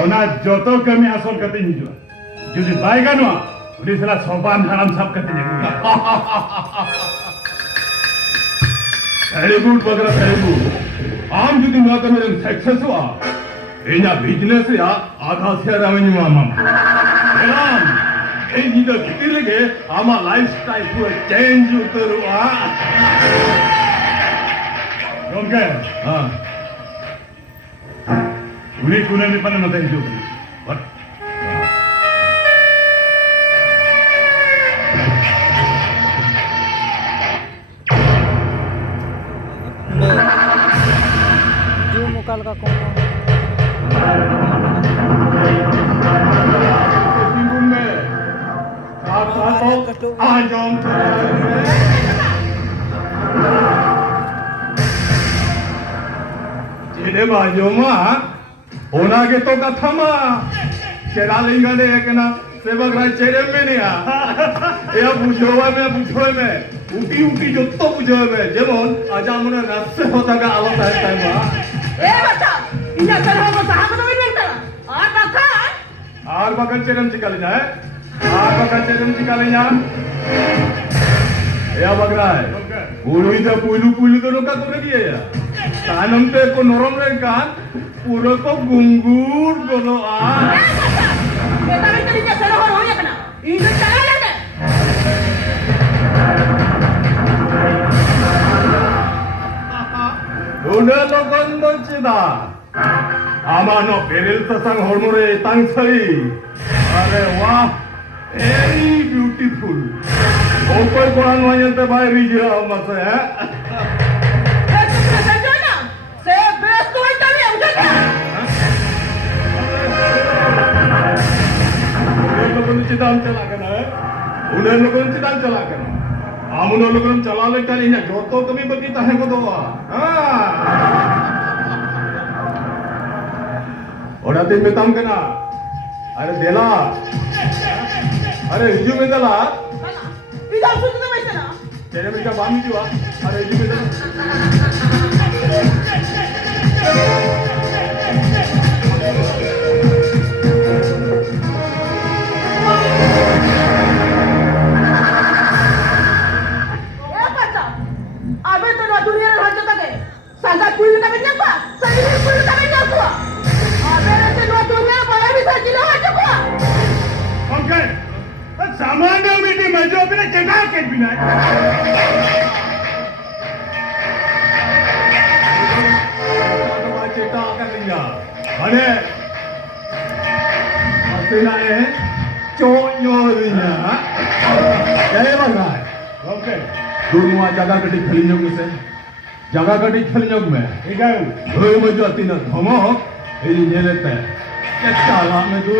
Ona joto kami asal katanya juga. Jadi baik kan wah, udah salah sopan haram sab katanya. Very good bagara very good. Am jadi mata mereka success wah. Ini business ya, ada siapa ramai mama. Elam, ini juga pikir lagi, ama lifestyle pura change utar wah. Oke, Unik kuno ni mana nanti hijau. What? जो मुकाल का कौन Minggu में सात आजम jadi baju mah Ona ke to kata mah cera lingga deh kena sebab rai cera me ya ya bujoy me uki joto bujoy me jemon aja mana nafse hota ka alam time mah baca ini kalau mau sahabat tapi bentar bahkan ceram cikalinya bahkan ceram cikalinya ya bagrai pulu tu nuka tu lagi ya tanam te ko norom kan puro to gungur gono kita tadinya serahor hoya kena ini cara lagi udah lo kondo cida amano peril tasang hormore tangsai are wah very beautiful okoi koran wayan te bai rija masa ya Cidam celakan udah logon cidam celakan amun logon celale kalinya joto kami bagi tahan ko doa oda tin betam kena are dela are hiju me dela tidak sudah macam mana tere mereka bami jua are hiju me dela Sangat puluh kami nyapa, saya puluh kami nyapa. Ada nanti dua dunia pada bisa gila aja gua. Oke, zaman dah mesti maju bila cekak ke bina. Cekak akan tinggal. Ada, aslinya conyonya. Jadi mana? Oke, dulu jaga kedik kelinya guys. जगह कटी खेल जग में ठीक है ओए मजो तीन धमक ए नेलेते के चाला में दू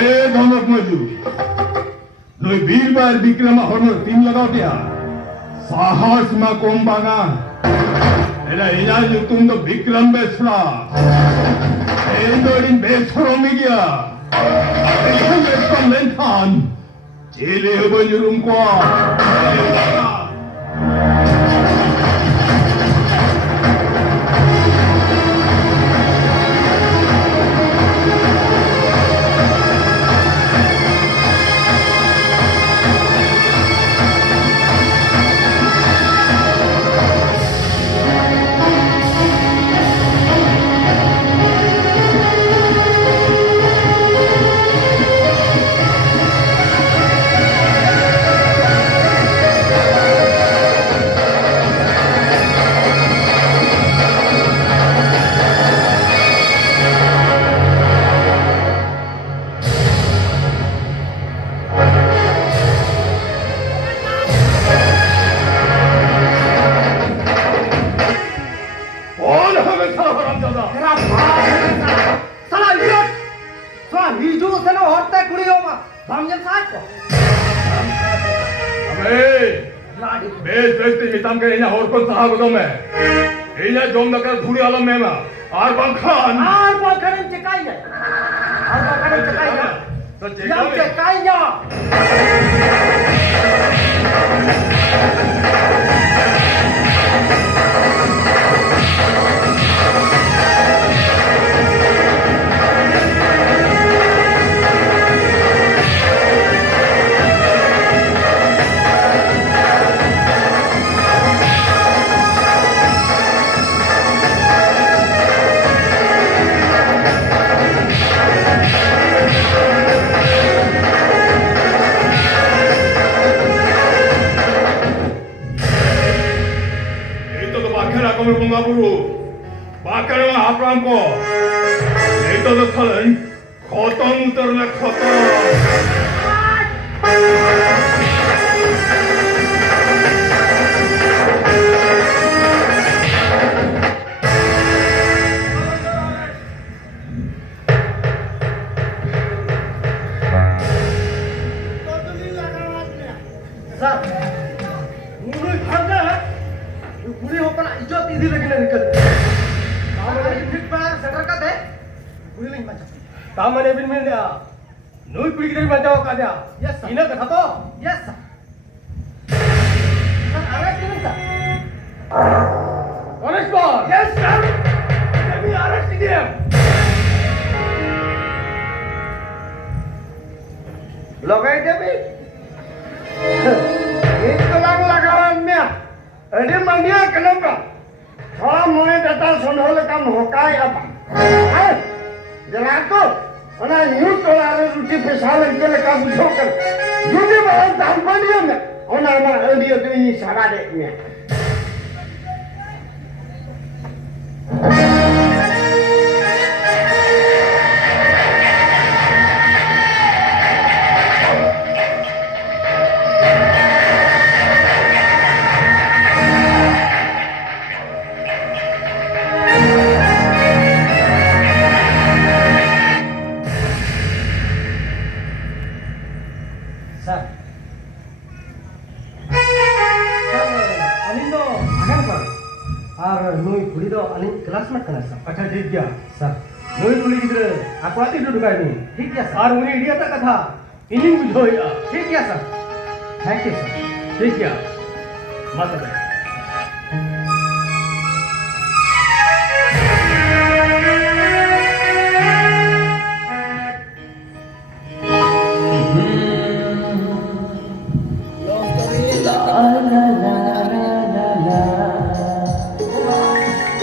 ए धमक मजू लोई 20 बार विक्रम हरमर तीन लगाओ दिया साहस मा कोम बागा एला इना जो तुम तो विक्रम बेसरा ए दोडिन बेसरो में गया ए बेसरो लेंथान Cile banjurung kuat. बेस व्यक्ति मिताम के इन्हें और कौन साहब तो मैं इन्हें जोम नकर धुरी आलम में मां आर बंखान चकाई है तो चकाई जा ᱵᱚᱸᱜᱟ ᱵᱩᱨᱩ ᱵᱟᱠᱟᱨ ᱦᱟᱯᱲᱟᱢ ᱠᱚ ᱱᱤᱛᱚᱜ ᱫᱚ ᱛᱟᱦᱞᱮ ᱠᱷᱚᱛᱚᱢ ᱩᱛᱟᱹᱨ ᱞᱮ ᱠᱷᱚᱛᱚᱢ Sir, mulai harga, puri hopan ijot ini lagi nak ikat. Kamu lagi fit pada setter kat deh, puri lagi macam. Kamu ni bin dia, nui puri kita macam apa dia? Yes sir. Ini kata tu? Yes sir. Sir, arrest ini sir. Arrest boss. Yes sir. Kami arrest dia. Lokai dia bi. Itu lagu-laguannya. Ini mandia kenapa? Kalau mulai datang sonol kamu hokai apa? Jelas tu. Orang nyut kalau ada ruti pesalan kalau kamu shokan. Jadi malam tanpa dia ni. Orang dia tu ini salah deknya. Sir, aling do agan sir. Ar nui puri do aling kelas mat kena sir. अच्छा ठीक गया Sir, nui puri gidra aku ati duduk ini. ठीक है sir. और उन्हें इडिया तक कथा inning बुझोया ठीक है sir. Thank you sir. ठीक गया मत दे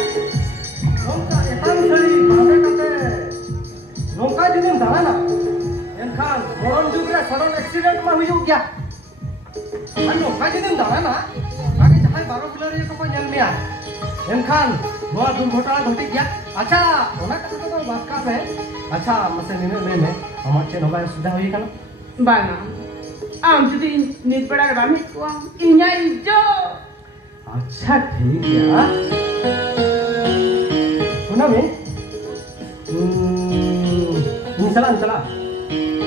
Nongka etang sari bangga kate. Nongka jenis dah na. Enkan moron juga sudden accident mah hujung kya. Nongka jenis dah na. Kaki jahai baru bilar ye kau nyal mia. Enkan dua दुर्घटना घटी गया. अच्छा, ओना कथा तो बात का है. अच्छा, मसे निने ले हमार चेन होगा सुधा हुई kana. Banga. Am jadi nit pada kami kuang. Inya ijo. अच्छा ठीक है. सुना में? ini salah.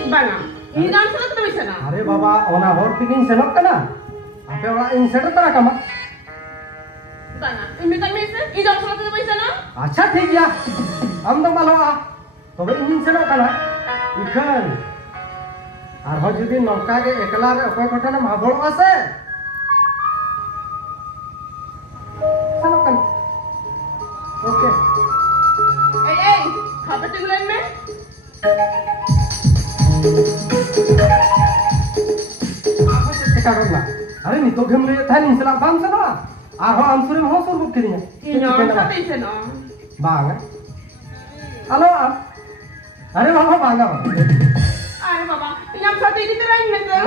Banga. Ini nam salah kita bisa na. अरे बाबा ओना होर पिकिन सेनक कना आपे ओला इंसेटर तरा कमा Banga. Ini kami se. Ini nam salah kita bisa na. अच्छा ठीक है हम तो मालूम तबे इन सेनक कना इखन আর হয় যদি নৌকাকে একলা অকয় ঘটনা মাবল আছে চলো কাল ওকে Eh, apa tenggelam me? apa sih sekarang lah hari ini tuh gemle tadi selang bang sana ah ham surim ho sur buktinya Ini nam salah bisa na. bang halo अरे बाबा बांगा Ayo baba, ini nam salah ini terang me tu.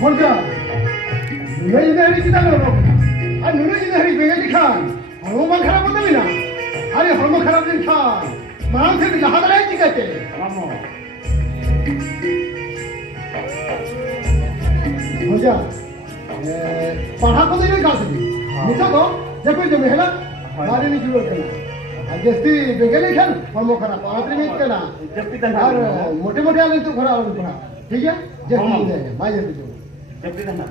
बोलता नूरे जिधर कितना लोग और नूरे जिधर बेगे दिखान हरमो खराब होता भी ना अरे हरमो खराब दिन था माम से जहाँ तक है चिकते हरमो बोलता पढ़ा को नहीं कर सकती निचा तो जब कोई जमे है ना हमारे लिए जरूरत है ना जैसे बेगे लिखन हरमो खराब आखिरी में करना जब भी और मोटे मोटे वाले तो खराब होता ठीक है जैसे नहीं जाएगा भाई जैसे जब भी धंधा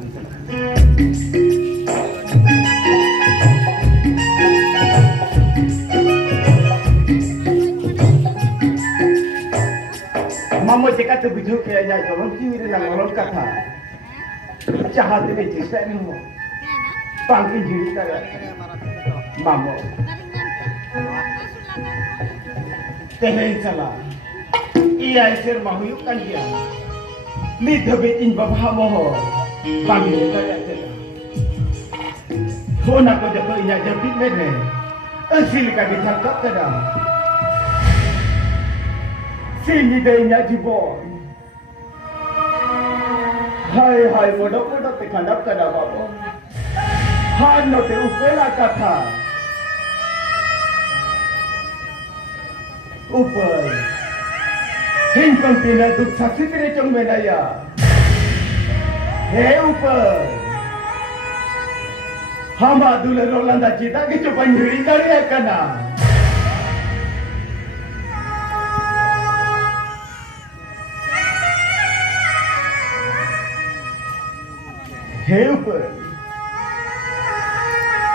Mama cakap tu bujuk ke aja jalan kiri nak orang kata. Jahat tu betul saya ni mo. Pangki juri tak. Mama. Teheng salah. Ia ser mahu kan dia. Ni dhabit in babha moho. Bagi kaya tela. Hona ko jago inya japit mene. Asil ka ditangkap kada. Sini de inya jibon. Hai modok te khandap kada babo. Han no te upela katha. Upal. Hinkam tina duk saksi tere chong menaya. He upal. Hama dule rolanda cita ke coba nyeri dari kana. He upal.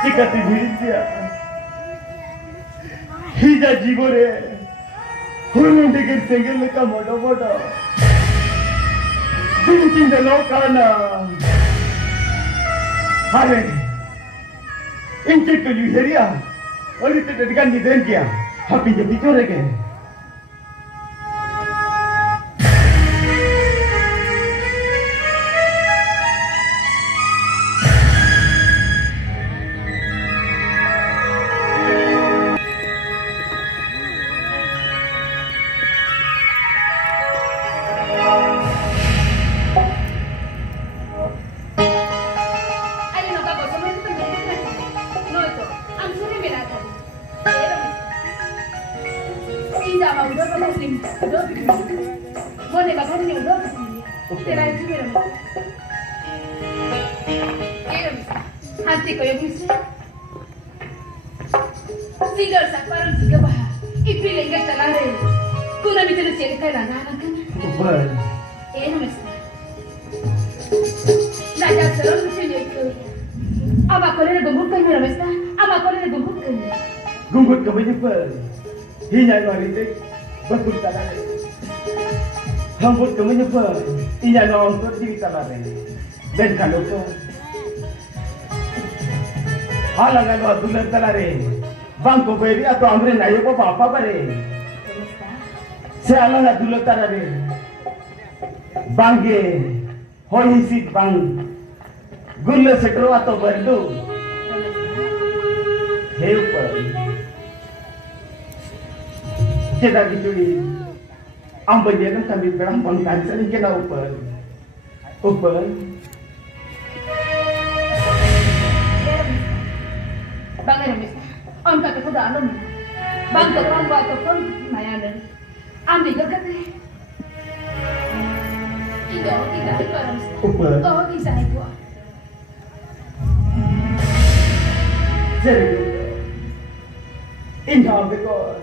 Jika tibiria. Hija jibore. Hulun dikir single ka modo. Din de lokana. Hare. Inche to yuheria. Ori te degan ni den kia. Happy je bichore ke. Hati ko yung bisa. Sigal sa parang siga ba? Ipiling ka talare. Kung namin ito siya kailangan ka na. Upal. Ano mas na? Nagkasaroon ko siya ito. Ama ko rin nagumbog kayo na mas na. Ama ko rin nagumbog kayo. Gumbut ka ba niya pa? Hinay mo rin bagus talare. Hambut ka ba niya pa? Inya no angkot di talare. Dan kalau pa. Halangan lo dulan talare. Bangko beri atau amre nayo pa papa bare. Saya alang dulan talare. Bangge hoisik bang. Gulla sekro atau bandu. Heu pa. Kita gituli. Ambil dia kan kami berang bangkan sini kena upal. Bang Hermes, om kata ko daalom. Bang ko kan buat telepon mayanan. Ambil dekat ni. Itu Hermes. Upal. Oh, bisa itu. Jadi, indah beko.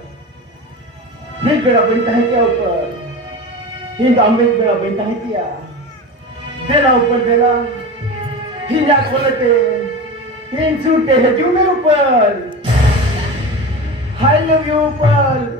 Ni bera bentah ke upal. Indah ambil bera bentah dia. Dela upal dela. Hinja kolate. Hin sute hai jume upal. I love you upal.